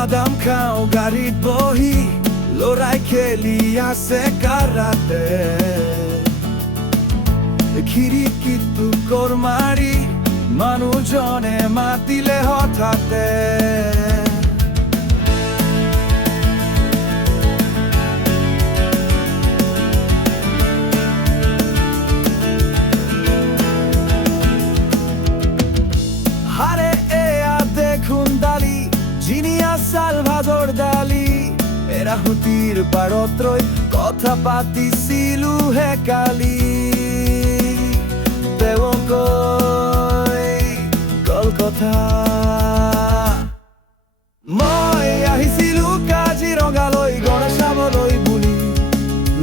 বাদাম খাওঁ গাড়ীত বহি ল'ৰাই খেলি আছে কাৰাতে খিৰিকীত কৰ মাৰি মানুহজনে মাতিলে হঠাতে হাৰে এয়া দেখোন দালি জিনিয়া চাল ভাজৰ দালি এৰাহুতিৰ পাৰত ৰৈ কথা পাতিছিলো হে কালি তেওঁ কয় কলকতা মই আহিছিলো কাজিৰঙালৈ গণেশ চাবলৈ বুলি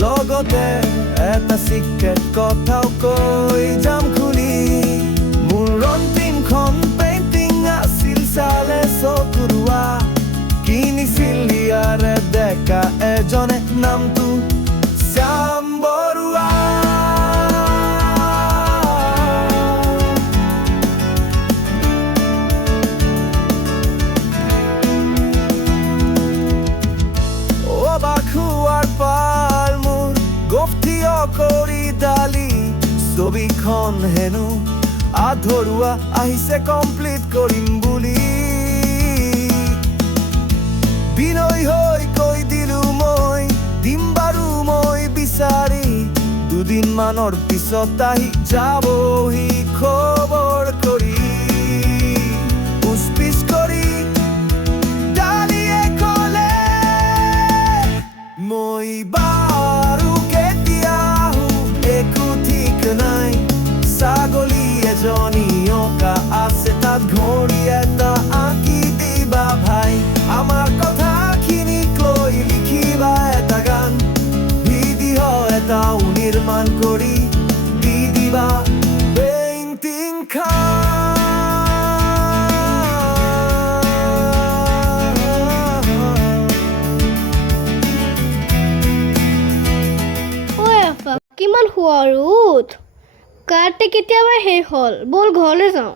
লগতে এটা চিক্ৰেট কথাও কৈ যাম খুলি মোৰ অন্তিমখন পেইণ্টিং আছিল চালে চকুৰোৱা কিনিছিল ইয়াৰে ডেকা এজনে নামটো শ্যাম বৰুৱা খোৱাৰ পাল মোৰ গফ্থিয় কৰি দালি ছবিখন হেনো আধৰুৱা আহিছে কমপ্লিট কৰিম বুলি বিনয় হৈ কৈ দিলো মই দিম বাৰু মই বিচাৰি দুদিনমানৰ পিছত আহি যাবহি খবৰ কৰি উচপিচ কৰি মই বাৰু কেতিয়া আহোঁ একো ঠিক নাই ছাগলী এজনী অঁকা আছে তাত ঘড়ী এটা আঁকি দিবা ভাই আমাৰ কথাখিনিক লৈ লিখিবা এটা গান ভিডিঅ' এটাও নিৰ্মাণ কৰি দি দিবা পেইণ্টিং কিমান শুৱা আৰু উঠ কাৰ্ডে কেতিয়াবা শেষ হ'ল ব'ল ঘৰলৈ যাওঁ